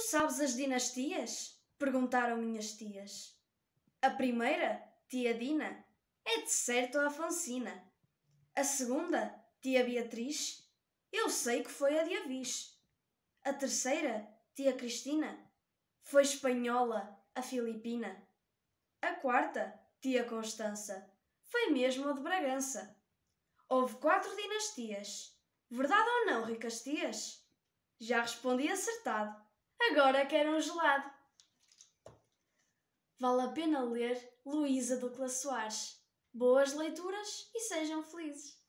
sabes as dinastias? Perguntaram minhas tias. A primeira, tia Dina, é de certo a Afonsina. A segunda, tia Beatriz, eu sei que foi a de Avis. A terceira, tia Cristina, foi espanhola, a Filipina. A quarta, tia Constança, foi mesmo a de Bragança. Houve 4 dinastias. Verdade ou não, ricas tias? Já respondi acertado. Agora quero um gelado. Vale a pena ler Luísa Ducla Soares. Boas leituras e sejam felizes.